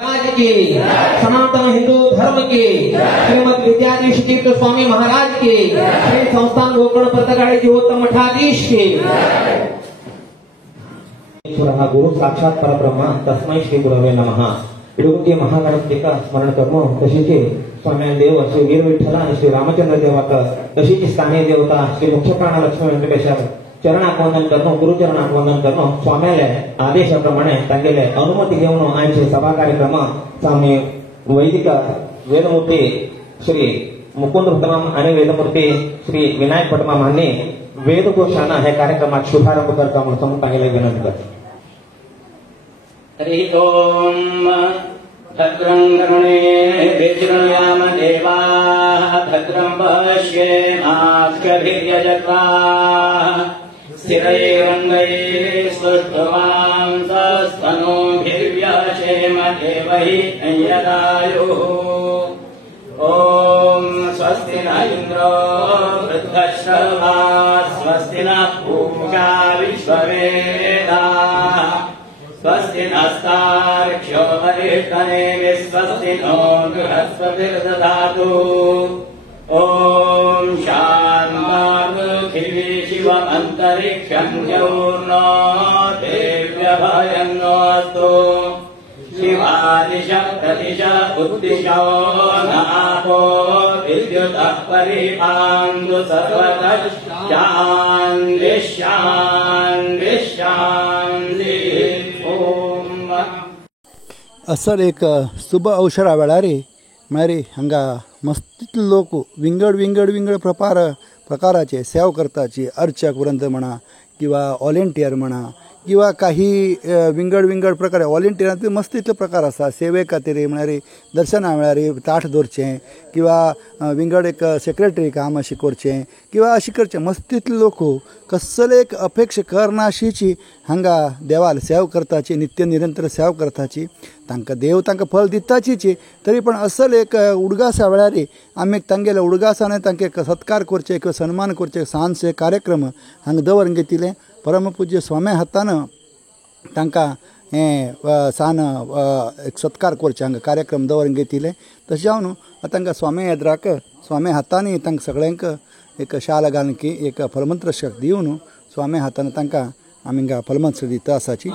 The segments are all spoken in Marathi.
महाराज की सनातन हिंदू धर्म की श्रीमद विद्याधीश तीर्थ स्वामी महाराज की श्री संस्थान गोकर्ण पत्रकाळे जीवोत्तम मठाधीश की ईश्वर गुरु साक्षात परब्रह्म तस्मै श्री गुरवे नमः. इडुगुंदी महागणपतीका स्मरण कर्म तशीचे स्वामी देव श्री वीर विठ्ठल आणि श्री रामचंद्र देवाका तशीची स्थानीय देवता श्री मुख्य प्राण लक्ष्मी व्यंकटेश्वर चरणाक करनो गुरुचरणाक वंदन करनो स्वाम्याले आदेशाप्रमाणे तांगेले अनुमती घेऊन आमचे सभा कार्यक्रम स्वामी वैदिक वेदमूर्ती श्री मुकुंद भटमाम आणि वेदमूर्ती श्री विनायक भटमाम यांनी वेदघोषाना हे कार्यक्रमात शुभारंभ करता म्हणून समोर तांगेले विनंती करतो. हरि ओम भद्रं कर्णेभिर्याम देवाः भद्रं पश्येमाक्षभिर्यजत्राः स्थिरैरङ्गैः स्पृष्टवांसस्तनूभिर्व्यशेम देवहि यदायुः. ॐ स्वस्ति न इन्द्रो वृद्धश्रवाः स्वस्ति नः पूषा विश्ववेदाः स्वस्ति नस्तार्क्ष्यो वरिष्ठनेमिः स्वस्ति नो बृहस्पतिर्दधातु. ॐ शान्तिर्पृथिवी शिवमन्तरिक्षं द्यौर्नो देव्यभयं नोऽस्तु. शिवादिश प्रतिश उद्दिशो नापो विद्युतः परिपान्तु सर्वतः शान्तिः शान्तिः शान्तिः. असर एक शुभ अवसरा वेळार म्हळ्यार हांगा मस्तीतले लोक विंगड विंगड विंगड प्रकाराचे सेवा करताची अर्चक वृंद म्हणा किंवा व्हॉलेंटियर म्हणा किंवा काही विंगड विंगड प्रकार व्हॉलेंटियरांत मस्तीतले प्रकार आसा सेवे खातीर म्हळ्यार दर्शना वेळार ताट दवरचें किंवा विंगड एक सेक्रेटरी काम अशें करचें किंवा अशें करचें मस्तीतले लोक कसले एक अपेक्षा करनाशीची हांगा देवाल सेवा करताची नित्य निरंतर सेवा करताची तांकां देव तांकां फळ दिताचीच तरी पण असल एक उडगासा वेळार आमी तांगेल्या उडगासाने तांकां एक सत्कार करचे किंवा सन्मान करचे सांजचे कार्यक्रम हांगा दवरून घेतिले. परमपूज्य स्वामी हातान तांकां हें सान एक सत्कार करचे हांगा कार्यक्रम दवरून घेतिले. तशें जावन तांकां स्वामी येद्राक स्वामी हातांनी तांकां सगळ्यांक एक शाल घालून की एक फलमंत्र दिवन स्वामी हातान तांकां आमी हांगा फलमंत्र दिता आसाची.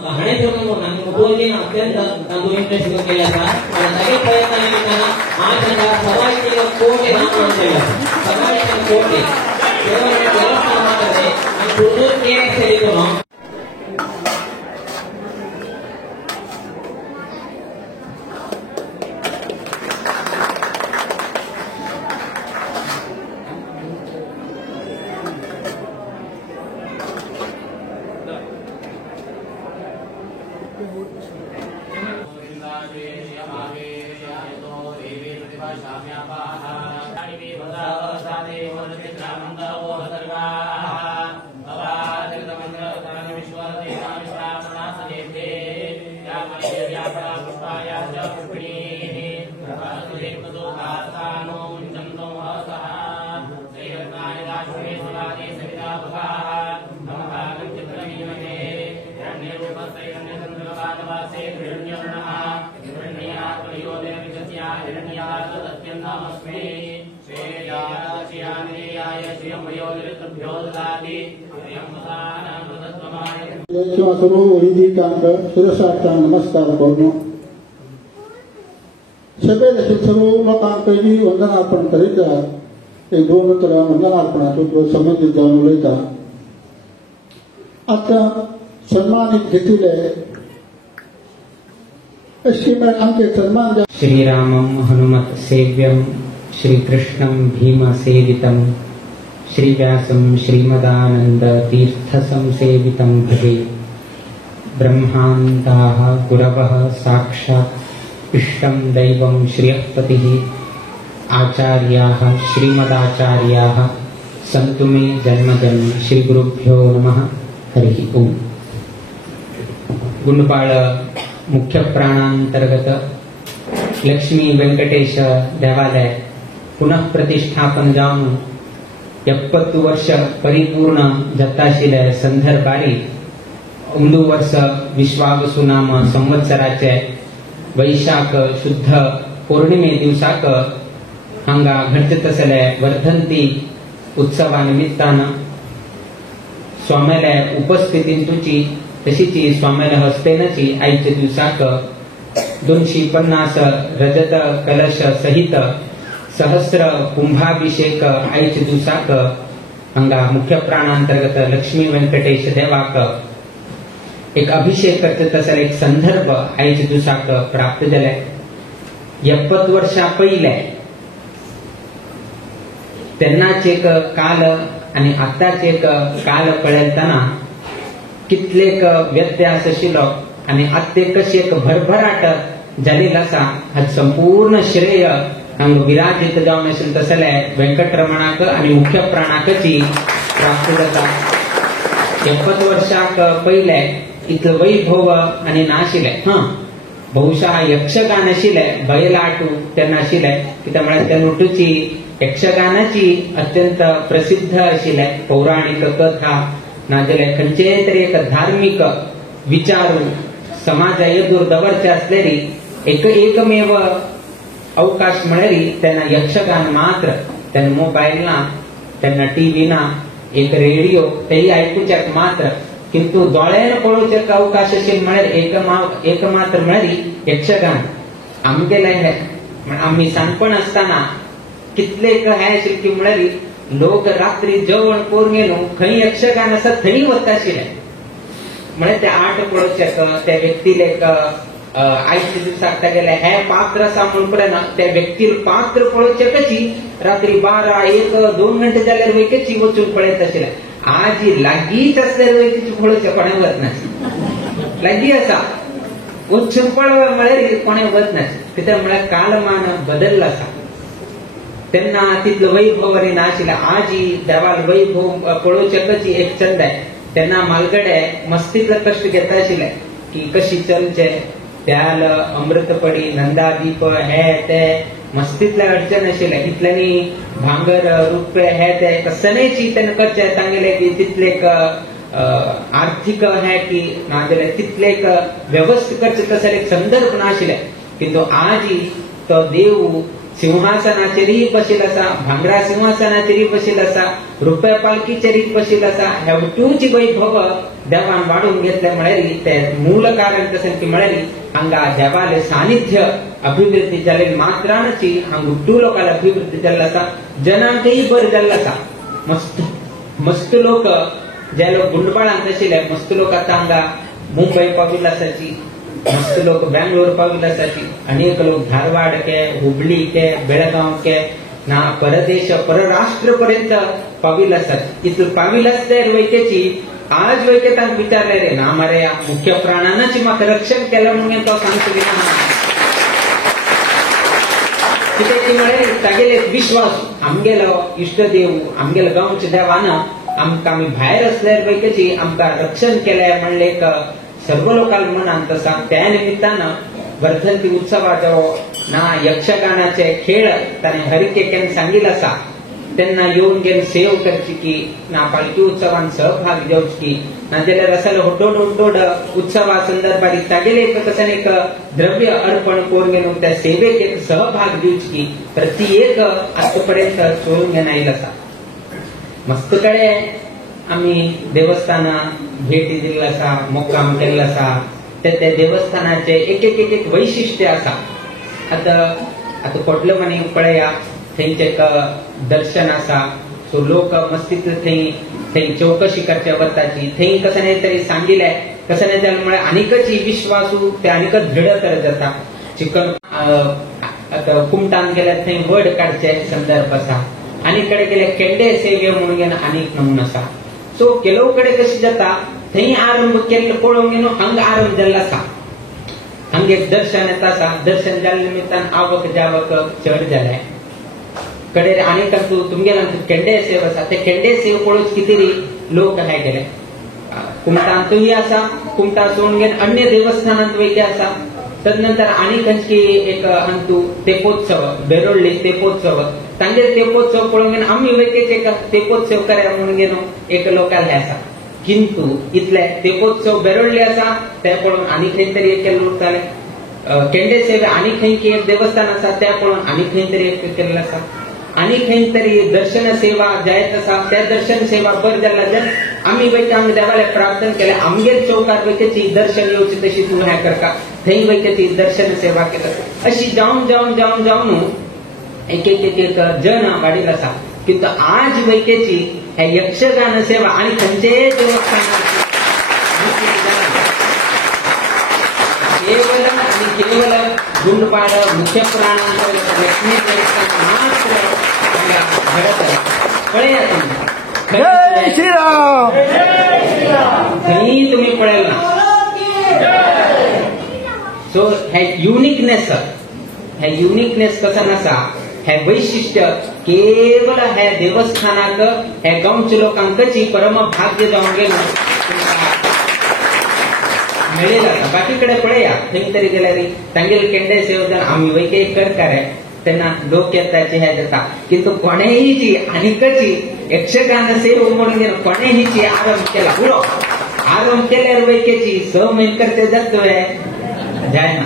सर्व वैदिकांक शिरसाष्टांग नमस्कार करनो. सगळे सर्व लोकांक पयली वंदनार्पण करीता एक दोन तरा वंदनार्पणाचो संबंधीत जावन उलयता. आता सन्मानित घेतिले अशी आमचे सन्मान श्रीरामं हनुमत सेव्यं श्रीकृष्णं भीम सेवितं श्रीव्यासं श्रीमदानंद तीर्थ संसेवितं भजे. ब्रह्मान्ताः गुरवः साक्षात् इष्टं दैवं श्रियःपतिः आचार्याः श्रीमदाचार्याः सन्तु मे जन्मजन्म. श्री गुरुभ्यो नमः. हरि ओम. गुंडपाळ मुख्य प्राणांतर्गत लक्ष्मी वेंकटेश देवालय पुनः प्रतिष्ठापन जावन 70 वर्ष परिपूर्ण जताशिले संदर्भारी 1 वर्ष विश्वावसु नाम संवत्सराचे वैशाख शुद्ध पौर्णिमे दिवसाक हांगा घडचे तसले वर्धंती उत्सवा निमित्तानं स्वाम्याला उपस्थितीन तुची तशीची स्वाम्याला हस्तेनाची आयच्या दिवसाक 250 रजत कलश सहित सहस्र कुंभाभिषेक आयच्या दिवसाक हांगा मुख्य प्राणांतर्गत लक्ष्मी व्यंकटेश देवाक एक अभिषेक करचे तसले एक संदर्भ आयच्या दिवसाक प्राप्त झाले. 70 वर्षा पहिले तेन्नाचे एक काल आणि आताचे एक काल पळयतना कितलेक व्यत्यास आशिल्लो आणि आत्ते कशी एक भरभराट जालेली आसा हाचे संपूर्ण श्रेय हांगा विराजित जावन आशिल्ले तसले व्यंकटरमणाक आणि मुख्य प्राणाकची प्राप्त जाता. 70 वर्षाक पहिले इतलो वैभव आणि नाशिले. बहुशा यक्षगान आशिले बैलाटू तेन्ना आशिले कित्याक म्हळ्यार त्या नोटूची यक्षगानाची अत्यंत प्रसिद्ध आशिले. पौराणिक कथा नाजाल्यार खंयचे तरी एक धार्मिक विचारू समाजा येदूर दवरचे आसलेली एकमेव अवकाश म्हळ्यार तेन्ना यक्षगान मात्र. तेन्ना मोबायल ना, तेन्ना टीव्ही ना, एक रेडिओ तेही आयकुच्याक मात्र. किंतु दोळ्यान पळोवच्याक अवकाश आशिल्लो म्हळ्यार एक मात्र म्हळ्यार यक्षगान. आमगेले हे आमी सानपण आसतना कितलेक हे आशिल्ले की म्हळ्यार लोक रात्री जेवण करून न्हू खंय यक्षगान आसा थंय वता आशिल्ले. म्हळ्यार ते आट पळोवच्याक त्या व्यक्तीक आयच्या दिसाक तागेले हे पात्र आसा म्हणून पळयना त्या व्यक्तीर पात्र पळोवच्याकची रात्री 12, 1, 2 घंटे जाल्यार वयकची वचून पळयत आशिल्ले. आज लागींच आसल्यार वयकची पळोवचें कोणें वचना. लागीं आसा वचून पळोवप म्हळ्यार कोणें वचना. कित्याक म्हळ्यार कालमान बदल्लो आसा. तेन्ना तितलो वैभव नाशिल्लो. आज देवाल वैभव पळोवच्याकच एक चंद आहे. तेन्ना मालगडे मस्तीतलो कश्ट घेता आशिल्ले की कशी चलचे. त्याल अमृतपडी नंदादीप हे ते मस्तीतले अडचण आशिल्ले. इतल्यांनी भांगर रुपये हे ते कसनेची तेन्ना करचे तांगेले की तितलेक आर्थिक हे की नाजाल्यार तितलेक व्यवस्थित करचे तसले एक संदर्भ नाशिल्ले. किंतु आज तो देव सिंहासनाचेरय बशिल्लो आसा, भांगरा सिंहासनाचेरय बशिल्लो आसा, रुपये पालखीचेरय बशिल्लो आसा. हे उठूची वैभव देवान वाडून घेतले म्हळ्यार ते मूल कारण कशें की म्हळ्यार हांगा देवाले सानिध्य अभिवृद्धी जाल्ले मात्रानची हांगा उट्टू लोकांना अभिवृद्धी जाल्लो आसा. जनांकय बरें जाल्लो आसा. मस्त लोक जे लोक गुंडबाळांत आशिल्ले मस्त लोक आतां हांगा मुंबय पाविल्ले आसाची, मस्त लोक बेंगलोर पाविल्ले आसाची, अनेक लोक धारवाड के, हुबळी के, बेळगांव के ना परदेश परराष्ट्र पर्यंत पाविल्ले आसात. इतलो पाविल्ले आसल्यार वयकेची आज वयके तांकां विचारले रे ना मरे मुख्य प्राणानच म्हाका रक्षण केलं म्हणून तो सांगतो कित्याक म्हळ्यार तागेले विश्वास आमगेलो इष्टदेव आमगेलो गांवच्या देवान आमकां आमी भायर असल्यार वयकेची आमकां रक्षण केलें म्हणले एक सर्व लोकांच्या मनांत आसा. त्या निमित्तान वर्धंती उत्सवाचो ना यक्षगानाचे खेळ ताणें हरिकेकेन सांगिल्लो आसा. तेन्ना येवन घेवन सेव करची की ना पालखी उत्सवान सहभाग घेवची की नाजाल्यार असले हुड्डोड उत्सवा संदर्भात तागेले एक द्रव्य अर्पण करून घेवन त्या सेवेक एक सहभाग दिवची की प्रत्येक आजपर्यंत चोरून घेवन आयिल्लो आसा. मस्त कडे आमी देवस्थानां भेटी दिल्लो आसा, मुक्काम केल्लो आसा. ते देवस्थानाचे एक वैशिष्ट्य आसा. आतां कोटलो मनी पळया थंयचे एक दर्शन आसा. सो लोक मस्तीत थंय चौकशी करचे वताची. थंय कसं तरी सांगिल्ले कसं नाही जालें म्हळ्यार आनीकच विश्वासू ते आनीकच दृढतर जाता. चिकन कुमटान गेल्यार थंय वड काडचे संदर्भ आसा. आनी कडेन गेले केंडे सेवे म्हणून घेवन आनीक नमून आसा. सो केलो कडेन कशें जाता थंय आरंभ केल्लो पळोवंक घेवन हांगा आरंभ जाल्लो आसा. हांगा एक दर्शन येता आसा. दर्शन जाल्ले निमित्तान आवक जावक चड जाले. कडेन आनीक तुमगेले केंडे सेव आसा. ते केंडे सेव पळोवच कितें लोक हे गेले. कुमटांतूय आसा. कुमटा सोडून घेवन अन्य देवस्थानांत वयले आसा. तदनंतर आनी खंयची एक अंतू तेपोत्सव बेरोळ्ळी तेपोत्सव तांगेर तेपोत्सव पळोवंक घेवन आमी वयकेच एक तेपोत्सव करया म्हणून घेवन एक लोकांले आसा. किंतु इतले तेपोत्सव बेरोळ्ळी आसा ते पळोवन आनी खंय तरी एक उरताले. केंडे सेवे आनी खंय की एक देवस्थान आसा त्या पळोवन आनी खंय तरी एक केल्लें आसा, आनी खंय तरी दर्शन सेवा जायत आसा त्या दर्शन सेवा बरें जाल्या जर आमी वयता आमी देवाले प्रार्थना केलें आमगेर चौकार वयतेची दर्शन येवची तशी तूं हें करता, थंय वयतेची दर्शन सेवा केली अशी जावन जावन जावन जावन एक एक एक जन वाडील आसा. किंतु आज वयकेची हे यक्षगान सेवा आनी खंयचेय देवस्थानाची केवल आणि केवल गुंडपाड मुख्य पुराणांतर्गत लक्ष्मी देवस्थान मात्र घडत आहे. पळया तुम्ही जय श्रीराम. खंय तुम्ही पळयला सो हे युनिकनेस कसं नसा, हे वैशिष्ट्य केवळ हे देवस्थानाक हे गांवच्या लोकांकची परम भाग्य जावन गेलं मेळेला. बाकीकडे पळया खंय तरी गेल्यार तांगेले केंडे सेवजन आमी वयके करता तेन्ना लोक येताचे हे जाता. किंतु कोणेही जी आनीकची यक्षगान सेव म्हणून कोणेही आरंभ केला उडो आरंभ केल्यार वयकेची 6 म्हयने करते जातोय जायना.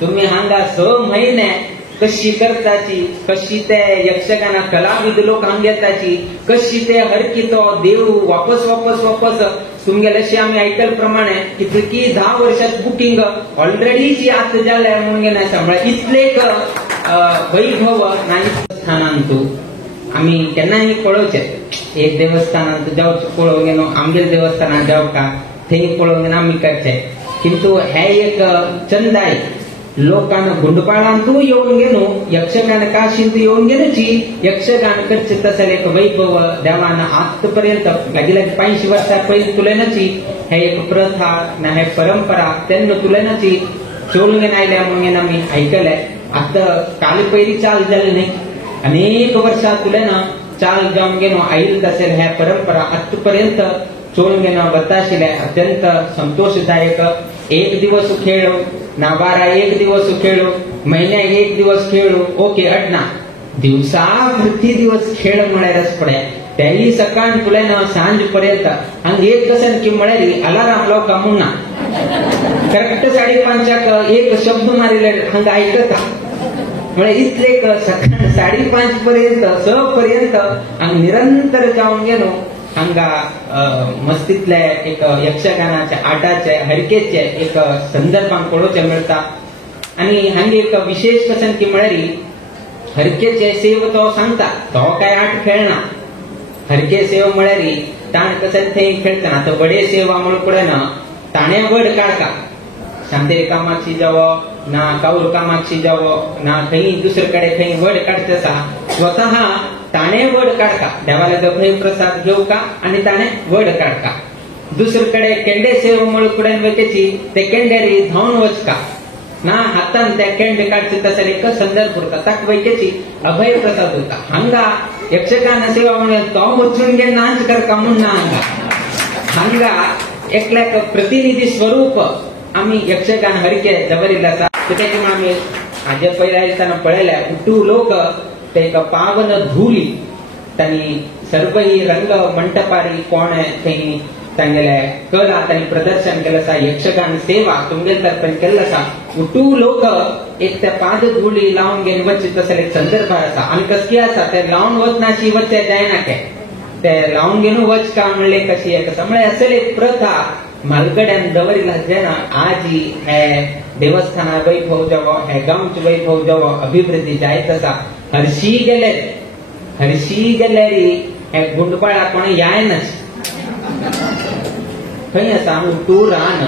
तुम्ही हांगा 6 म्हयने कशी करताची, कशी ते यक्षगाना कलाविद लोक हांगा येताची, कशी ते हरकी तो देव वापस वापस वापस तुमगेले अशी आम्ही ऐकल प्रमाणे कितकी 10 वर्षात बुकिंग ऑलरेडी जी आता जाले म्हणून म्हळ्यार इतले वैभव नाही स्थानांतू आम्ही केन्नाय पळोवचे. एक देवस्थानांत जावचे पळोवंक गेलो आमगेले देवस्थानात जावका थंय पळोवंक आमी करचे. किंतु हे एक चंदाय लोकांना गुंडपाळांतू येऊन गेलो यक्षगान काशींतू येऊन गेलोची यक्षगान करचे तसले एक वैभव देवान आजपर्यंत लागी 50 वर्षा पयलीं तुलेनाची हे एक प्रथा ना हे परंपरा तेन्ना तुलेनाची चोळून घेवन आयल्या म्हणून आमी ऐकले. आता काल पयली चाल जाली न्ही अनेक वर्षा तुलेना चाल जावन गेलो आयल तसेल हे परंपरा आजपर्यंत चोळून घेवन वता आशिल्ले अत्यंत संतोषदायक. एक दिवस खेळो ना बारा एक दिवस खेळो महिन्याक एक दिवस खेळो ओके अडना दिवसा प्रति दिवस खेळ म्हळ्यारच पडे तेही सकाळ तुलेन सांज पर्यंत हांग एक कसन की म्हळ्यार अलाराम लावका म्हणना करेक्ट 5:30 एक शब्द मारिले हांगा ऐकता म्हळ्यार इतले सकाळ 5:30 पर्यंत 6 पर्यंत हांग निरंतर जावन गेलो. हांगा मस्तीतले एक यक्षगानाचे आटाचे हरकेचे एक संदर्भांक पळोवचे मेळटा. आनी हांगे एक विशेष कसन की म्हळ्यार हरकेचे सेव तो सांगता तो काय आट खेळना हरके सेव म्हळ्यार ताण कसन थंय खेळतना तो बडे सेवा म्हणून पळयना ताणे वड काडका शांती कामाक्षी जावो ना काऊर कामाक्षी जावो ना खंय दुसरे कडेन खंय वड काडचे आसा स्वतः ताणे वड काडका देवाला जो खंय प्रसाद घेवका आनी ताणे वड काडका. दुसरे कडेन केंडे सेव म्हणून फुडें वयतेची ते केंडेरी धांवन वचका ना हातान ते केंडे काडचे तसले एक संदर्भ उरता ताका वयतेची अभय प्रसाद उरता. हांगा यक्षगान सेवा म्हणून तो वचून घे नाच करका म्हूण ना हांगा एकल्याक प्रतिनिधी स्वरूप आमी यक्षगान हरके दवरिल्ले आसा. कित्याक आमी हाजे पयल्या दिसांना पळयल्या उट्टू लोक ते एक पावन धुली तांणी सर्व ही रंग मंटपारी कोणे थंय तांगेले कला तांणी प्रदर्शन केलें आसा. यक्षगान सेवा तुमगे तर्फेन केल्लो आसा. उट्टू लोक एक ते पाद धुली लावन घेवन वचचे तसले एक संदर्भ आसा आनी कसकी आसा ते लावन वचनाशी वचचे जायना ते लावन घेवन वचका म्हणले कशी एक आसा म्हळ्यार असल एक प्रथा म्हालगड्यान दवरिला जेन्ना आज हे देवस्थाना वैभव जावो हे गांवचे वैभव जावो अभिवृद्धी जायत आसा. हरशी गेल्यार हे गुंडपाळा कोणी यायनच खंय आसा उटू रान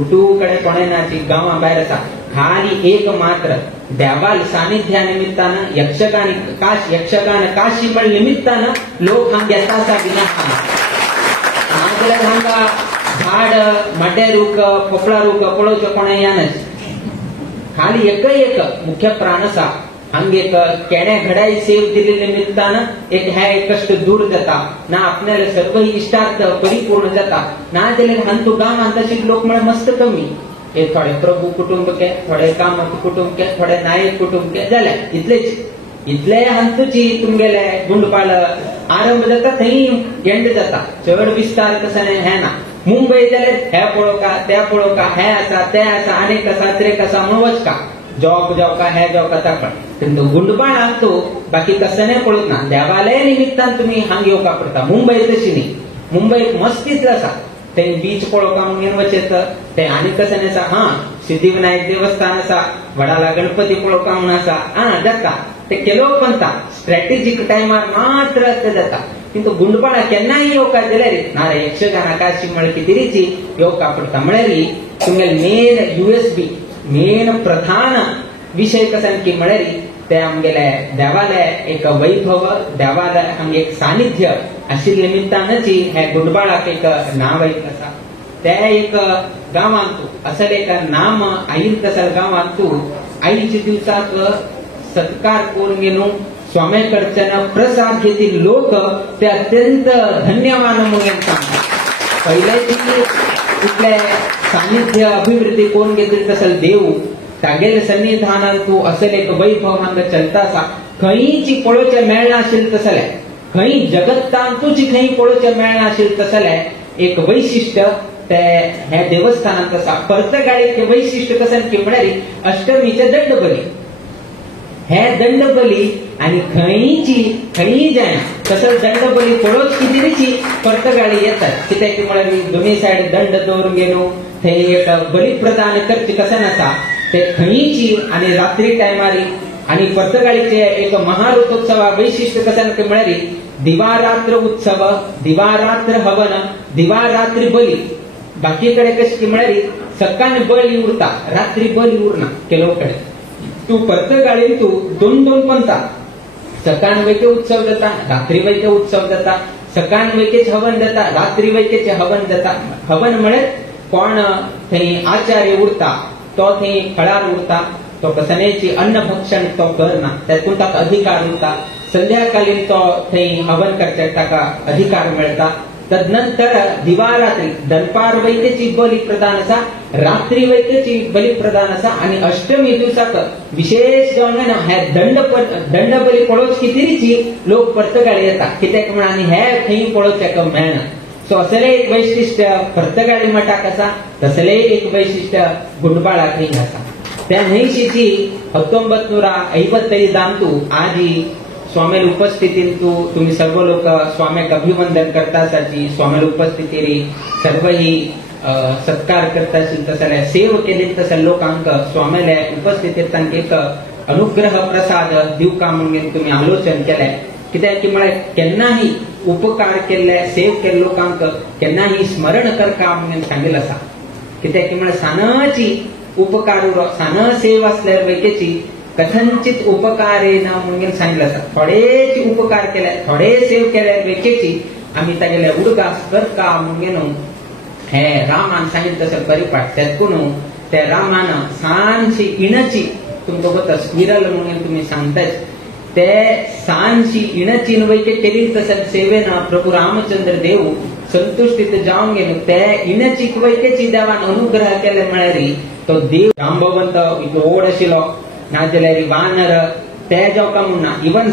उटू कडेन कोणे ना ती गांवां भायर आसा. खाली एक मात्र देवाल सानिध्या निमित्तानं यक्षगान काशी पण निमित्तानं लोक हांगा येता आसा विना हांगा झाड माटे रूख पोपळा रूख पळोवचे कोणे यानच. खाली एक मुख्य प्राण आसा हांगा एक केण्या घडाई सेव दिल्ले निमित्तानं एक हे कष्ट दूर जाता ना आपल्याला सर्व इष्टार्थ परिपूर्ण जाता ना जाल्यार हांतू गांवांत तशे लोक म्हळ्यार मस्त कमी एक थोडे प्रभू कुटुंबके थोडे कामत कुटुंबके थोडे नायक कुटुंबके जाल्यार इतले हांतूची तुमगेले गुंडपाळ आरंभ जाता थंय एंड जाता चड विस्तार कसं हे ना मुंबई जाल्यार हे पळोवका त्या पळोवका हे आसा ते आसा आनीक आसा त्रेक आसा म्हणून वचका जॉब जावका हे जावका ताका কিন্তু गुंडबाण तो बाकी कसं नाही पळत ना देवालय निमित्तान तुम्ही हांग येवका पडटा मुंबई तशी न्ही मुंबई मस्तीच आसा ते बीच पळोवका म्हणून वचत ते आनी कसं नाही आसा हा सिद्धिविनायक देवस्थान आसा वडाला गणपती पळोवका म्हणून आसा हा जाता ते केलो पंता स्ट्रॅटेजीक टायमार मात्र ते जाता किंतु गुंडबाणा केन्नाय येवका जाल्यार ना यक्षगान आकाशी म्हळ्यार कितेंची येवका पडटा म्हळ्यार तुमगे मेन USB मेन प्रधान विषय कसा की म्हळ्यार ते आमगेले देवालय एक वैभव देवालय आमगे एक सानिध्य आशिल्ले निमित्तानच हे गुंडबाळाक एक नाव एक आसा ते एक गांवांत असले एक नाम आईन तसल्या गांवांत आईच्या दिवसाक सत्कार करून गेलो स्वामी कडच्यान प्रसाद घेतील लोक ते अत्यंत धन्यवान म्हणून सांगतात पहिले इतले सानिध्य अभिवृद्धी करून घेतील तसं देव तागेले सन्निधानान तू असेल एक वैभव हांगा चलता आसा खंयची पळोवचें मेळना आशिल्लें तसलें खंय जगतांतूच खंय पळोवचें मेळना आशिल्लें तसलें एक वैशिष्ट्य ते हे देवस्थानांत आसा पर्तगाळीक वैशिष्ट्य कशें की म्हळ्यार अष्टमीचे दंडबली हे दंडबली आनी खंयी जायना तसंच दंडबली पळोवच कितेंची पर्तगाळी येतात कित्याक की म्हळ्यार दोनी सायड दंड दवरून गेलो थंय एक बली प्रदान करचे कशें आसा ते खंयची आनी रात्री टायमारी आनी पर्तगाळीचे एक महारथोत्सव वैशिष्ट्य कशें की म्हळ्यार दिवारात्र उत्सव दिवारात्र हवन दिवारात्री बली बाकी कडेन कशें की म्हळ्यार सकाळी बली उरता रात्री बली उरना केलो कडेन तू पर्तगाळीन तू दोन पंथा सकाळ वैके उत्सव जाता रात्री वैके उत्सव जाता सकाळ वैकेच हवन जाता रात्री वैकेचे हवन जाता हवन म्हळ्यार कोण थंय आचार्य उरता तो थंय फळार उरता तो कसनेची अन्न भक्षण तो करना तातूंत ताका अधिकार उरता संध्याकाळी तो थंय हवन करचे ताका अधिकार मेळटा तदनंतर दिवारात्री दनपार वैकेची बली प्रदान आसा रात्री वैकेची बली प्रदान आसा आनी अष्टमी दिवसाक विशेष जावन हे दंडबली पळोवच कितेंची लोक पर्तगाळी येता कित्याक म्हण आनी हे खंय पळोवचें मेळना सो असले एक वैशिष्ट्य पर्तगाळी मठाक आसा तसले एक वैशिष्ट्य गुंडबाळा थंय आसा त्या न्हंयशीची 1955 आजी स्वामी उपस्थितीन तुम्ही सर्व लोक स्वाम्याक अभिवंदन करता आसाची स्वामी उपस्थितीरी सर्व ही सत्कार करता तसले सेव केली तसले लोकांक स्वामीले उपस्थितीत तांकां एक अनुग्रह प्रसाद दिवका म्हणून तुम्ही आलोचन केले कित्याक की म्हळ्यार केन्नाही उपकार केल्ले सेव केल्ले लोकांक केन्नाही स्मरण करता म्हणून सांगिल्लें आसा कित्याक की म्हळ्यार सानाची उपकार उरो सान सेव आसल्यार वैकेची कथनचित उपकारेन म्हणून सांगिल्लें आसा थोडेच उपकार केले थोडे सेव केल्यार वैकेची आमी तागेले उडगास करता म्हणून हे रामान सांगिल्लें तसं परिपाठ तेतून ते रामान सांची इणची तुमकां खबर स्पिरल म्हणून तुमी सांगतात ते सांची इणची वैके केली तसं सेवेन प्रभू रामचंद्र देव संतुष्टीत जावन गेलो ते इणचीक वैकेची देवान अनुग्रह केले म्हळ्यार तो देव रामभवंत व्हड आशिल्लो नाजाल्यार वानर ते जावका म्हणना इवन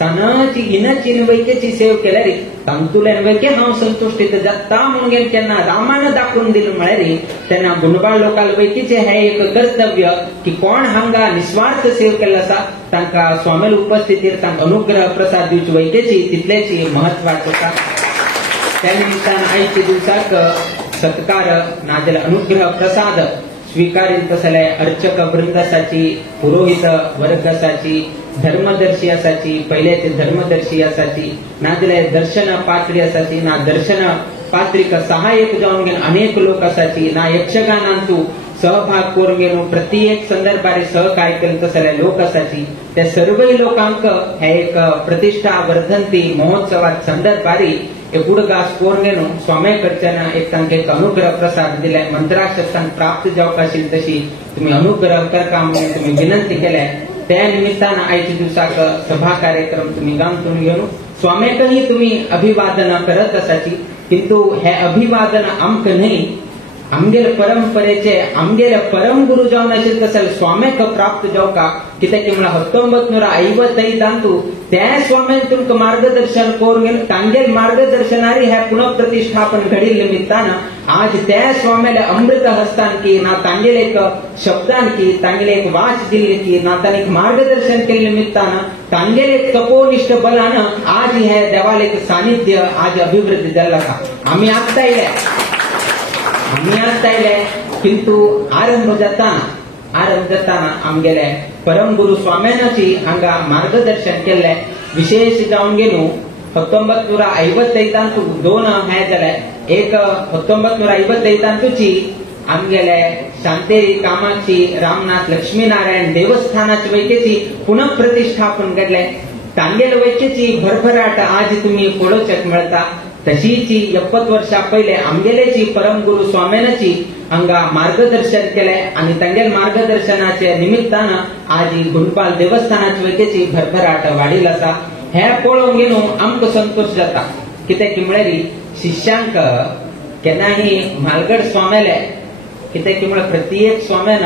सानाची इणची वैकेची सेव केल्यार तांतुल्यान वैके हांव संतुष्टीत जाता म्हणून केन्ना रामान दाखोवन दिलो म्हळ्यार तेन्ना गुणबाळ लोकांक वैकीचे हे एक कर्तव्य की कोण हांगा निस्वार्थ सेव केल्लो आसा तांकां स्वामी उपस्थितीर तांकां अनुग्रह प्रसाद दिवची वैकेची तितलेची म्हत्वाची आसा त्या निमित्तान आयच्या दिवसाक सत्कार नाजाल्यार अनुग्रह प्रसाद स्वीकारीत तसले अर्चक वृंद आसाची पुरोहित वर्ग आसाची धर्मदर्शी आसाची पहिल्याचे धर्मदर्शी आसाची नाजाल्यार दर्शन पात्री आसाची ना दर्शन पात्रिक सहाय्यक जावन गेलो अनेक लोक आसाची ना यक्षगानांतू सहभाग करून गेलो प्रत्येक संदर्भारी सहकार्य केले तसले लोक आसाची त्या सर्वय लोकांक हे एक प्रतिष्ठा वर्धंती महोत्सवात संदर्भारी एक उडगास करून गेलो स्वामी कडच्यान एक तांकां एक अनुग्रह प्रसाद दिले मंत्राशक्तांक प्राप्त जावपाक आशिल्ली तशी तुम्ही अनुग्रह करता म्हणून तुम्ही विनंती केल्या त्या निमित्तान आयच्या दिवसाक सभा कार्यक्रम तुम्ही गांवतून घेवन स्वामीकही तुम्ही अभिवादन करत आसाची किंतु हे अभिवादन आमकां न्हय आमगेल परंपरेचे आमगेल परम गुरु जावन आशिल्ले तसले स्वाम्याक प्राप्त जावका कित्याक की म्हळ्यार 1955 त्या स्वाम्यान तुमकां मार्गदर्शन करून गेले तांगेल मार्गदर्शनारी हे पुनःप्रतिष्ठापन घडी निमित्तान आज त्या स्वाम्याले अमृत हस्तान की ना तांगेल एक शब्दान की तांगेल एक वाच दिल्ली की ना तांणी एक मार्गदर्शन केले निमित्तान तांगेल एक तपोनिष्ठ बलान आज हे देवाले एक सानिध्य आज अभिवृद्धी जाला आमी आत्ता येयले किंतु आरंभ जाताना आमगेले परम गुरु स्वाम्यानाची हांगा मार्गदर्शन केले विशेष जावन गेलो 1955 दोन हे जाले एक 1955 आमगेले शांतेरी कामाक्षी रामनाथ लक्ष्मीनारायण देवस्थानाची वैकेची पुनः प्रतिष्ठापन घडले तांगेल वैकेची भरभराट आज तुम्ही पळोवचेक मेळटा तशीची 70 वर्षा पहिले आमगेलेची परम गुरु स्वाम्यानाची हांगा मार्गदर्शन केले आणि तांगेल मार्गदर्शनाच्या निमित्तान आज गुरुपाल देवस्थानाची वैकेची भरभराट वाडील आसा हे पळोवन गेलो आमकां संतोष जाता कित्याक की म्हळ्यार शिष्यांक केन्नाही म्हालगड स्वाम्याले कित्याक की म्हळ्यार प्रत्येक स्वाम्यान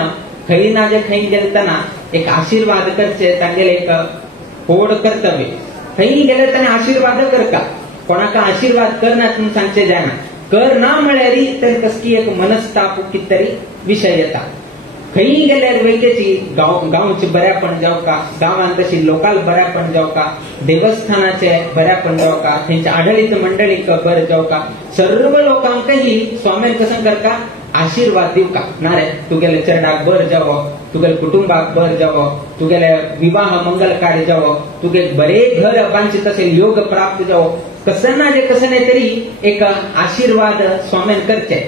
खंय ना जे खंय गेलतना एक आशीर्वाद करचे तांगेले एक पोड कर्तव्य खंय गेले ताणें आशीर्वाद करता कोणाका आशीर्वाद करना तुम्ही सांगचे जायना कर ना म्हळ्यार तर कसली एक मनस्ताप कित तरी विषय येता खंय गेल्यार वैकेची गांवचे बऱ्यापण जावका गांवांत तशी लोकल बऱ्यापण जावका देवस्थानाचे बऱ्यापण जावका थंयच्या आडळीत मंडळीक बरें जावका सर्व लोकांकही स्वाम्यान कसं करता आशीर्वाद दिवका ना रे तुगेले चरणाक बर जावो तुगेले कुटुंबाक बर जावो तुगेले विवाह मंगल कार्य जावो तुगे बरे घर बांदचे तसे योग प्राप्त जावो कसं नाही तरी एक आशीर्वाद स्वाम्यान करचे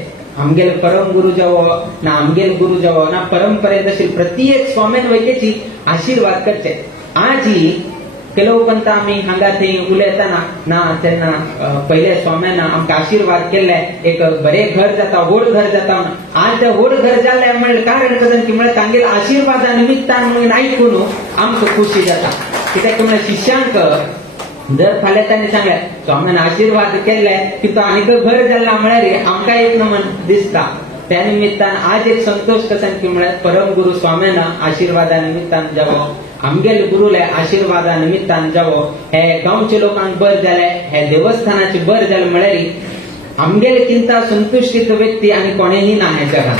आमगेल परम गुरु जावो ना आमगेल गुरु जावो ना परंपरेत अशी प्रत्येक स्वाम्यान वैकेची आशीर्वाद करचे आजी केलोपंत आमी हांगा थंय उलयतना ना तेन्ना पहिले स्वाम्यान आमकां आशीर्वाद केले एक बरें घर जाता व्हड घर जाता आज तें व्हड घर जाल्लें म्हळ्यार कारण कसं की म्हळ्यार तांगेल आशीर्वादा निमित्तान म्हणून आयकून आमकां खुशी जाता कित्याक म्हळ्यार शिष्यांक जर फाल्यां तांणी सांगलें स्वाम्यान आशीर्वाद केले की तो आनीक घर जाल्ला म्हळ्यार आमकां एक नमन दिसता त्या निमित्तान आज एक संतोष कसन की म्हळ्यार परम गुरु स्वाम्यान आशीर्वादा निमित्तान जावो आमगेल गुरुले आशीर्वादा निमित्तान जावो हे गांवच्या लोकांक बर जाले हे देवस्थानाचे बर जाले म्हळ्यार आमगेल चिंता संतुष्टीत व्यक्ती आनी कोणेही ना हे जगान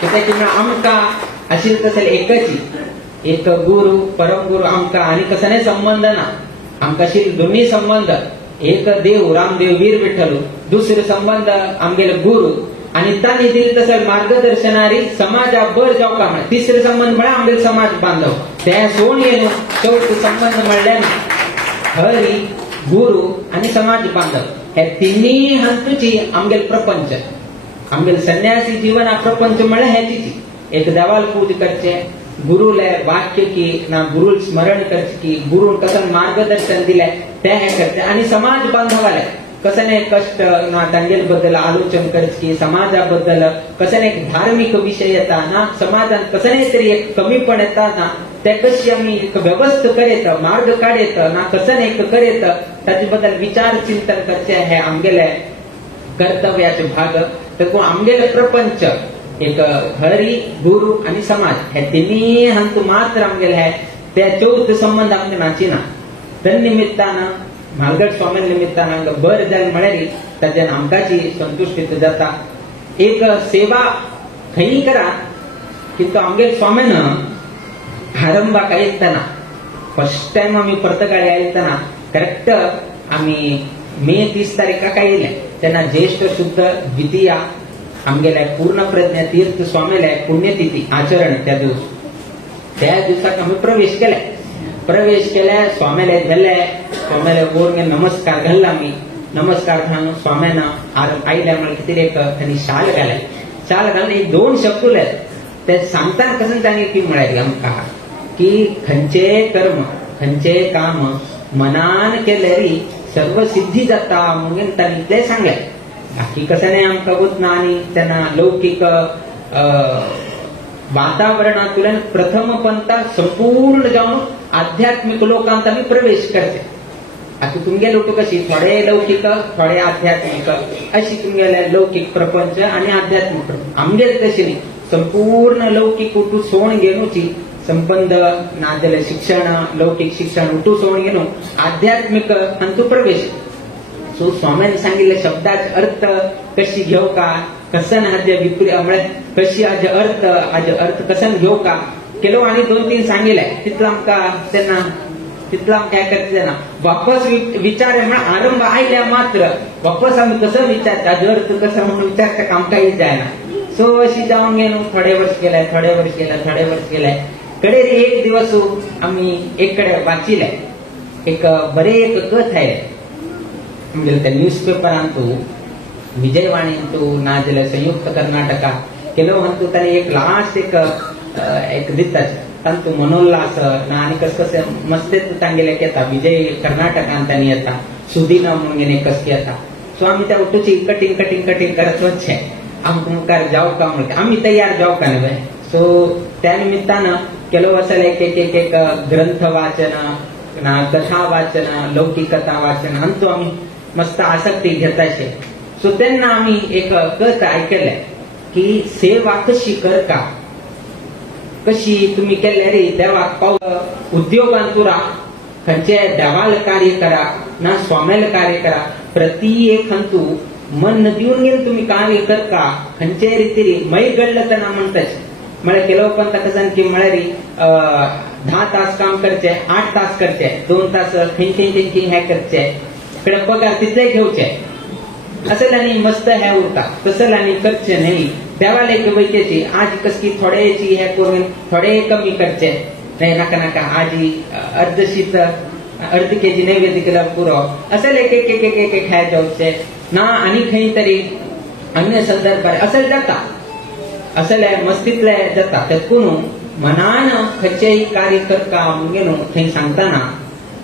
कित्याक म्हळ्यार आमकां आशिल्ले तसले एकची एक गुरु परम गुरु आमकां आनी कसले संबंध ना आमकां आशिल्ले दोन्ही संबंध एक देव रामदेव वीर विठ्ठल दुसरे संबंध आमगेले गुरु आणि तांणी दिले तसं मार्गदर्शनारी समाजा बर जावका म्हळ्यार तिसरे संबंध म्हळ्यार आमगेले समाज बांधव ते सोडून येवन चौथे संबंध म्हणल्यार हरी गुरु आणि समाज बांधव हे तिन्ही हंतुची आमगेल प्रपंच आमगेल संन्यासी जीवन हा प्रपंच म्हळ्यार हेची एक देवाल पूज करचे गुरुले वाक्य की ना गुरु स्मरण करचे की गुरु कसं मार्गदर्शन दिले ते हे करचे आणि समाज बांधवाले कसने कष्ट ना तांगेल बद्दल आलोचन करचे की समाजाबद्दल कसने एक धार्मिक विषय येता ना समाजात कसने तरी एक कमीपण येता ना ते कशी आम्ही एक व्यवस्था करेत मार्ग काढेत ना कसं एक करेत त्याच्याबद्दल विचार चिंतन करचे हे आमगेले कर्तव्याचे भाग तर आमगेले प्रपंच एक हरी गुरु आणि समाज हे तिन्ही हंत मात्र आमगेले हे त्या चौथ संबंध आमचे नाची ना त्या निमित्तानं म्हालगड स्वामी निमित्तानं बर जाल म्हळ्यार ताच्यान आमकांची संतुष्टीत जाता एक सेवा खंय करा किंतु आमगेल स्वामीन आरंभाक आयतना फर्स्ट टाइम आमी पर्तगाळी आयतना करेक्ट आमी मे 30 तारीखाक आयले तेन्ना ज्येष्ठ शुद्ध द्वितीया आमगेले पूर्ण प्रज्ञा तीर्थ स्वामीले पुण्यतिथी आचरण त्या दिवसाक आमी प्रवेश केले स्वामीले गेले स्वामीले वोरगे नमस्कार घालला आमी नमस्कार घालून स्वाम्यान आयले म्हळ्यार कितें एक तांणी शाल घालून एक 2 शब्द उलयले ते सांगता कसं तांणी की म्हळ्यार आमकां की खंयचे कर्म खंयचे काम मनान केल्यार सर्व सिद्धी जाता म्हणून तांणी ते सांगले बाकी कसं नाही आमकां वतना आनी तेन्ना लौकिक वातावरणातून प्रथम पंथा संपूर्ण जावन आध्यात्मिक लोकांत आमी प्रवेश करचे आता तुमगेले उठू कशी थोडे लौकिक थोडे आध्यात्मिक अशी तुमगेले लौकिक प्रपंच आणि आध्यात्मिक प्रपंच आमगेले तशी नाही संपूर्ण लौकिक उठू सोण घेणूची संबंध नाजले शिक्षण लौकिक शिक्षण उठू सोण घेणू आध्यात्मिक अंतू प्रवेश सो स्वाम्याने सांगितले शब्दाचे अर्थ कशी घेऊ का कसन हाजे कशी आज अर्थ कसन घेऊ का केलो आणि 2-3 सांगितलंय तिथला आमका त्यांना तिथला काय करते ना वापस विचार आरंभ आयल्या मात्र वापस आम्ही कसं विचारता अर्थ कसं म्हणून विचारता काम काही जायना सो अशी जाऊन गेलो थोडे वर्ष गेलाय कडे एक दिवस आम्ही एककडे वाचिलाय एक बरे एक कथ आहे म्हणजे त्या न्यूजपेपरांतू विजयवाणींतू ना जाल्यार संयुक्त कर्नाटका केलो म्हणतो त्याने एक लास्ट एक दितात तांतू मनोल्लास ना आणि कसं मस्तेच तांगेले येता विजय कर्नाटकान त्यांनी येता सुदीन म्हणून कस येता सो आम्ही त्या उठूची कटिंग करत वचचे आमकां जाऊ का म्हणून आम्ही तयार जाऊ का नाही सो त्या निमित्तानं केलो असेल एक ग्रंथ वाचन ना कथा वाचन लौकिक कथा वाचन हांचो आम्ही मस्त आसक्ती घेताशे सो तेन्ना आम्ही एक कथ ऐकले की सेवा कशी करता कशी तुम्ही केले रे देवाक पाव उद्योगांतू खंयचे देवाल कार्य करा ना स्वामेल कार्य करा प्रति एक हंतू मन दिवन गेल तुम्ही कार्य करता खंयचे रितीरी मै घडलं तर ना म्हणताच म्हळ्यार केलो पण कसं की म्हळ्यार 10 तास काम करचे 8 तास करचे 2 तास खंयचे हे करचे कडे पगार तितले घेवचे असं आणि मस्त हे उरता तसं आणि करचे नाही देवाला वैकेची आज कसकी थोडेची हे करून थोडे कमी करचे नाही नाका आज अर्ध केजी नैवेद्य केला पुरो असं एक खाय जाऊचे ना आणि खंय तरी अन्य संदर्भ असं जाता असले मस्तीतले जाता त्यातून मनान खंयचेय कार्य करता म्हणून थंय सांगताना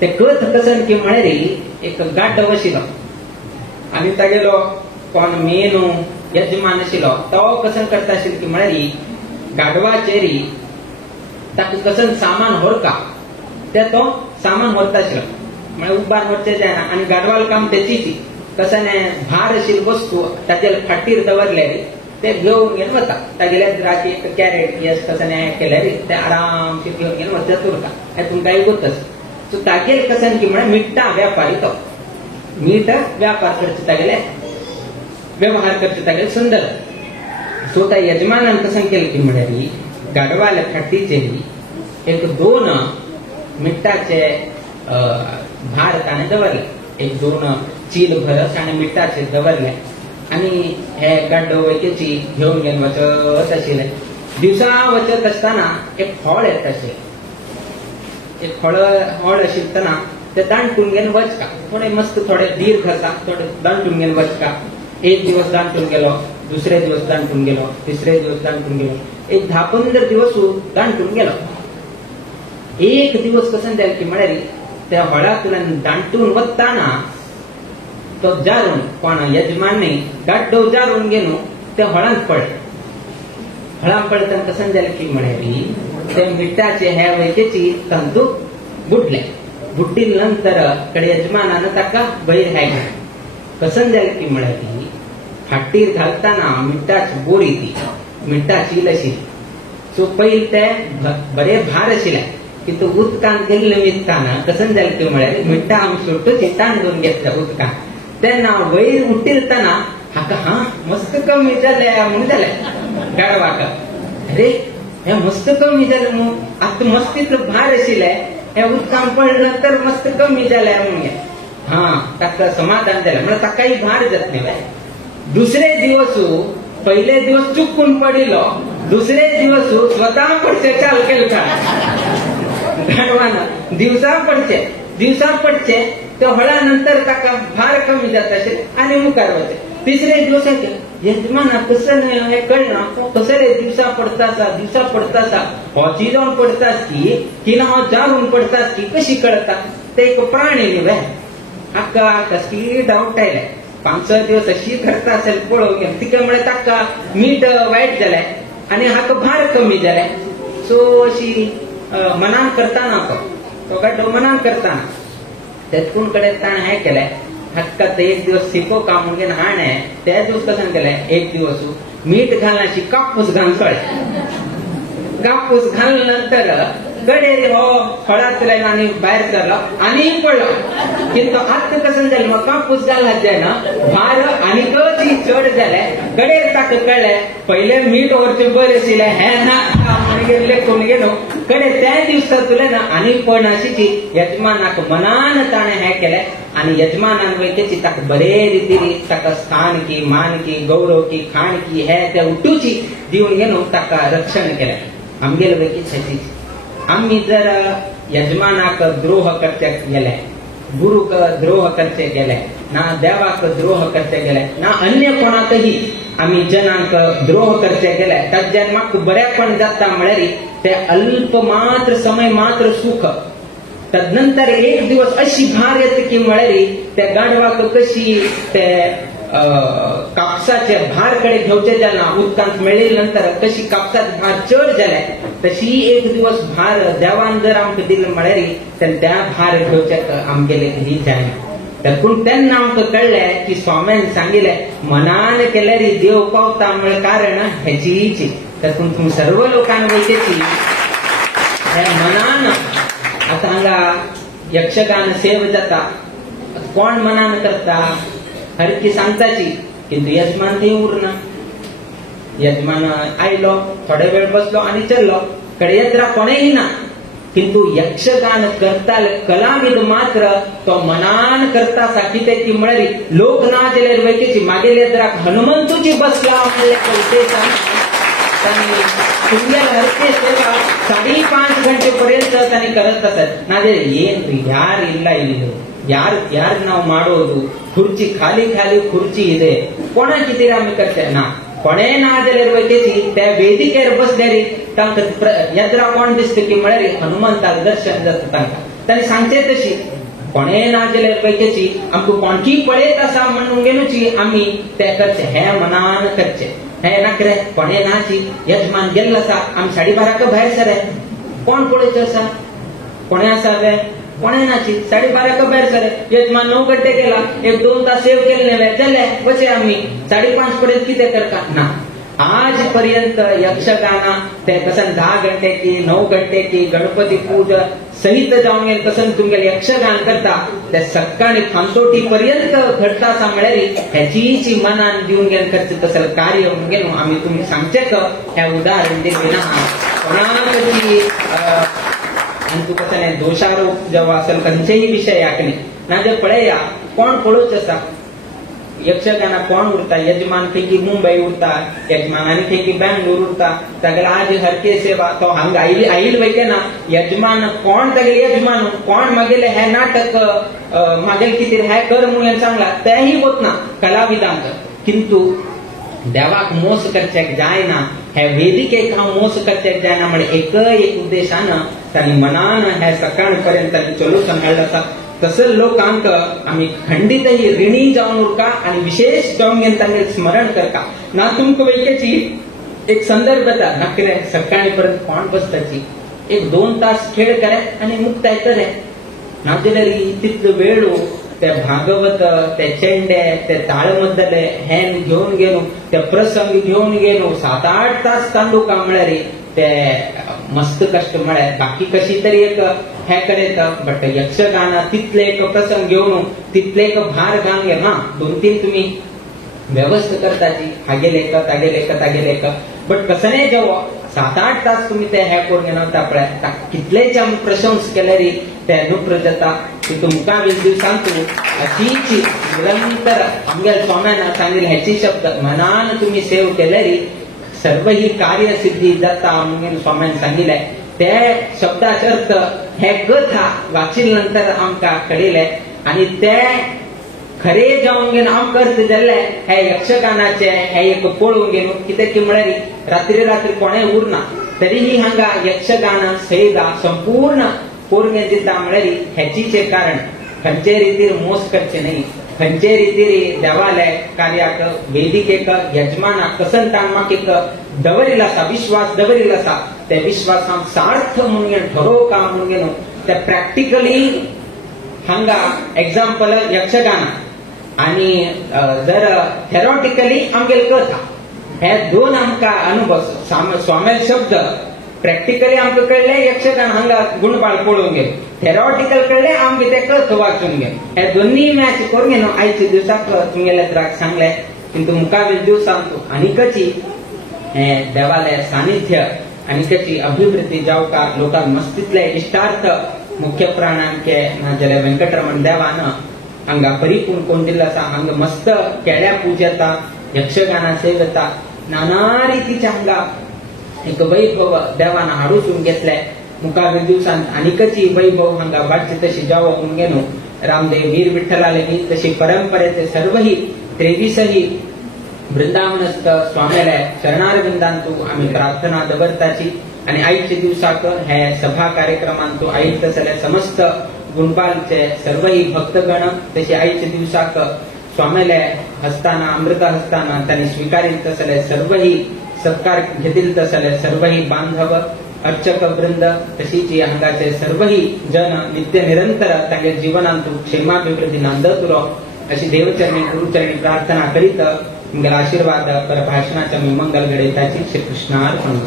ते कथ कसं की म्हळ्यार एक गाड्ड वशिलो आणि तागेलो कोण मेन यजमान आशिल्लो तो कसं करता आशिल्लो की म्हळ्यार गाडवाचेरी ताका कसं सामान व्हरका ते तो सामान व्हरता आशिल्लो म्हळ्यार उबार व्हरचे जायना आणि गाडवाल काम तेचीची कसं भार आशिल्ली वस्तू ताचेर फाटीर दवरले ते घेवन वता तागेले राती एक कॅरेट यस कसं केल्यार ते आरामशीर घेवन वचत उरता हातून काही गोतच सो तागेल कसं की म्हळ्यार मिठ्ठा व्यापारी तो मीठ व्यापार करचे तागेले व्यवहार करचे तागेले सुंदर सो त्या यजमानान कसं केलं की म्हळ्यार गाडवाल्या फाटीचेरी एक 2 मिठ्ठाचे भार ताणे दवरले एक 2 चील भरस आणि मिठ्ठाचे दवरले आणि हे गाड्ड वैकेची घेऊन गेन वचत आशिल्ले दिवसा वचत असताना एक फळ येत आशिल्ले एक फळ आशिल्तना ते दांटून घेऊन वचका थोडे मस्त थोडे दीर्घ आसा थोडे दांटून घेऊन वचका एक दिवस दांटून गेलो दुसरे दिवस दांटून गेलो तिसरे दिवस दांटून गेलो एक 10-15 दिवस दांटून गेलो एक दिवस कसं जालें की म्हळ्यार त्या व्हळांतल्यान दांटून वताना तो जारून कोण यजमानने गाड्डो जारून गेलो त्या व्हळांत पडले व्हळांत पडताना कसं जालें की म्हळ्यार ते मिठ्ठाचे हे वैकेची तंतू बुडले बुड्डील नंतर कडे यजमानानं ताका बैर हायले कसं जालें की म्हळ्यार फाटीर घालताना मिठ्ठाची बोरी ती मिठ्ठाची आशिल्ली सो पयलीं ते बरे भार आशिल्ले की तो उदकांत गेल्ले निमताना कसं जालें की म्हळ्यार मिठ्ठा आमी सोडटूच तांदून घेतला उदकांत तेन्ना वयर उठिलतना हाका मस्त कमी जाले म्हणून जाले गाडवाक अरे हे मस्त कमी जालें म्हणून आता मस्त इतलो भार आशिल्ले हे उदकांत पडलं तर मस्त कमी जाले म्हणून ताका समाधान जालें म्हळ्यार ताकाय भार जातले दुसरे दिवस पहिले दिवस चुकून पडिलो दुसरे दिवस स्वतः पडचे चाल केलता गाडवान दिवसा पडचे ते व्हळानंतर ताका भार कमी जाता आणि मुखार वचे तिसरे दिवस यजमाना कसं हे कळना कसं रे दिवसा पडता होची जावन पडतास की ना हो जारून पडतास की कशी कळता ते एक प्राणी न्ही हाका कसली डाऊट आयले 5-6 दिवस अशी करता असेल पळोवंक तिका म्हळ्यार ताका मीठ वायट जालें आनी हाका भार कमी जालें सो अशी मनान करताना तो गाड्डो मनान करताना तेतून कडे ताण हे केलंय हक्कात एक दिवस शिको का म्हणून हाण आहे त्या दिवस कसं केलंय एक दिवस मीठ घालण्याची कापूस घालतोय कापूस घालल्यानंतर गडे हो फळात आणि बाहेर सरला आणि पडला किंतु आता कसं झालं मग कापूस घालत जाय ना भार आणि कधी चढ झालाय गडे ताक कळलंय पहिले मीठ वरचे बरेच हे ना लेखून गेलो कडे त्या दिवसात तुला ना आणि पडण्याची यजमानाक मनान ताणे हे केलंय आणि यजमानांवैकीची ताक बरे रीतीने ताका स्थान की मान की गौरव की खाण की हे त्या उठूची दिवून गेलो ताका रक्षण केलंय आमगेल वैकी छाती आम्ही जर यजमानाक द्रोह करते गेले गुरुक द्रोह करते गेले ना देवाक द्रोह करते गेले ना अन्य कोणाकही आम्ही जनांक द्रोह करते गेले त्या जन्माक बऱ्यापण जाता म्हळ्यार ते अल्प मात्र समय मात्र सुख तदनंतर एक दिवस अशी भार येते की म्हळ्यार त्या गाढवाक कशी ते कापसाचे भार कडे घेवचे जाना उदकांत मेळिल्ल्यानंतर कशी कापसात भार चड जाले तशी एक दिवस भार देवान जर आमकां दिले म्हळ्यार त्या भार घेवचे आमगेले ही जायना पूण तेन्ना आमकां कळलें की स्वाम्यान सांगिल्लें मनान केल्यार देव पावता म्हळ्यार कारण हेचीची तातूंत तुम्ही सर्व लोकांक वयचेची हे मनान आता हांगा यक्षगान सेव जाता कोण मनान करता हरकी सांगताची किंतु यजमान थंय उरना यजमान आयलो थोडे वेळ बसलो आणि चल्लो कडे येत्रा कोणेही ना किंतु यक्षगान करता कलाविद मात्र तो मनान करता साठी ती म्हळ्यार लोक ना जाल्यार वैकीची मागेल येत्राक हनुमंतूची बसला म्हणल्या उद्देशान त्यांनी तुमगेल हरके सेवा 5.5 ಗಂಟೆ पर्यंत त्यांनी करत असत नाजे ಏನು ಯಾರು ಇಲ್ಲ ಇಲ್ಲಿ ಯಾರು ನಾವು ಮಾಡೋದು खुर्ची खाली खुर्ची ಇದೆ कोणा किती आम्ही करते ना कोणे ना जाल्यार वैकीची त्या वेदिकेर बसल्यारी तांकां यत्रा कोण दिसता की म्हळ्यार हनुमंताक दर्शन जाता तांकां तांणी सांगचे तशी कोणे ना जाल्यार वैकीची आमकां कोणकी पळयत आसा म्हणून गेलोची आमी ते करचे हे मनान करचे हे नाकरे कोणे नाची यजमान गेल्लो आसा आमी 12:30 भायर सरे कोण पळयचे आसा कोणे आसा वे कोणे नाची 12:30 भायर सरे यजमान 9 घंटे गेला 1-2 तास सेव केले वे चले वचे आम्ही 5:30 पर्यंत कितें करता ना आज पर्यंत यक्षगाना ते कसन 10 घंटे की 9 घंटे की गणपती पूजा सहित जाऊन गेले कसन तुमगे यक्षगान करता ते सकाळी फांतोटी पर्यंत घडता असा म्हळ्यार ह्याची मनान दिवन गेले करचे तसं कार्य म्हणून गेलो आम्ही तुम्ही सांगचे का हे उदाहरण दिले ना कोणाकची तू कसं दोषारोप जेव्हा असेल खंयचेही विषय आखणे ना जे पळया कोण पळोवच आसा यक्षगाना कोण उरता यजमान पैकी मुंबई उरता यजमानानी पैकी बेंगलोर उरता तागेले आज हरके सेवा तो हांगा आईल वैके ना यजमान कोण तागेले यजमान कोण मागेले हे नाटक मागेले कितें हे कर म्हणून सांगला तेही होत ना कलाविदांक किंतु देवाक मोस करचेक जायना हे वेदिकेक हांव मोस करचेक जायना म्हणजे एक उद्देशान तांणी मनान हे सकाळ पर्यंत चलूच सांगलें आसा तसं लोकांक आम्ही खंडितही ऋणी जाऊन उरका आणि विशेष जाऊन तांगे स्मरण करता ना तुमकां वैकेची एक संदर्भ येता नकरे सकाळी पर्यंत कोण बसताची 1-2 तास खेळ करे आणि मुक्ताय करे नाजाल्यार तितलो वेळ ते भागवत ते चेंडे ते ताळमद्दले हे घेऊन गेलो ते प्रसंग घेऊन गेलो 7-8 तास कांदू का म्हळ्यार ते मस्त कष्ट म्हळ्यार बाकी कशी तरी एक हे करेत बट यक्षगाना तितले एक प्रसंग घेऊन तितले एक भार घालून घे हा 2-3 तुम्ही व्यवस्था करताची हागे लेख बट कसं नाही जेव्हा 7-8 तास तुम्ही ते हे करून नव्हता पळय कितलेच आमी प्रशंस केल्यारी ते नुप्र जाता की तुमकां वेळ सांगतो अशीची निरंतर आमगे स्वाम्यान सांगिल्ले हेची शब्द मनान तुम्ही सेव केल्यारी सर्व ही कार्यसिद्धी जाता म्हणून स्वाम्यान सांगिल्ले ते शब्दाचे अर्थ हे कथा वाचिल्ल्यानंतर आमकां कळिल्ले आणि ते खरे जाऊन घेऊन आमकां अर्थ जाल्ले हे यक्षगानाचे हे एक पळोवन गेलो कित्याक की म्हळ्यार रात्री कोणेय उरना तरीही हांगा यक्षगान सैदा संपूर्ण पोरगे दिता म्हळ्यार हेचीचे कारण खंयचे रितीर मोस करचे न्ही खंयचे रितीर देवालय कार्याक वेदिकेक यजमानाक कसन तांमाक एक दवरिल्लो आसा विश्वास दवरिल्लो आसा ते विश्वासांक सार्थ म्हणून ठरोव काम म्हणून ते प्रॅक्टिकली हांगा एक्झाम्पल यक्षगान आणि जर थेरॉटिकली आमगेल कथा हे दोन आमकां अनुभव स्वामेल शब्द प्रॅक्टिकली आमकां कळले यक्षगान हांगा गुणबाळ पळोवंक घे थेरॉटिकल कळले आमगे ते कथ वाचून घे हे दोन्ही मॅच करून घे न्हू आयच्या दिवसाक तुमगेले त्राक सांगले किंतु मुखावेल दिवसांत आनीकची हे देवालय सानिध्य आनीकची अभिवृद्धी जावका लोकांक मस्तितले इश्टार्थ मुख्य प्राणांके नाजाल्यार वेंकटरमण देवान हांगा परिपूर्ण कोण दिल्लो आसा हांगा मस्त केड्या पूजेता यक्षगाना सेवता नाना रितीच्या हांगा एक वैभव देवान हाडून घेतले मुखावेल दिवसांत आनीकची वैभव हांगा वाडची तशी जावो म्हणून गेलो रामदेव वीर विठ्ठलाले तशी परंपरेचे सर्वही 23 वृंदावनस्थ स्वामीले शरणारविंदांतू आम्ही प्रार्थना दवरताची आणि आयच्या दिवसाक हे सभा कार्यक्रमांतू आयत तसले समस्त गुणपालचे सर्वही भक्तगण तशी आयच्या दिवसाक स्वामीले हस्ताना अमृत हस्ताना त्यांनी स्वीकारीत तसले सर्वही सत्कार घेतील तसले सर्वही बांधव अर्चक वृंद तशीच हांगाचे सर्वही जन नित्य निरंतर तांगे जीवनांतू क्षेमाभिवृद्धी नांदतुरो अशी देवचरणी गुरुचरणी प्रार्थना करीत तुमगेला आशीर्वाद पर भाषणाच्या मी मंगल घडयताची श्री कृष्णार्पण.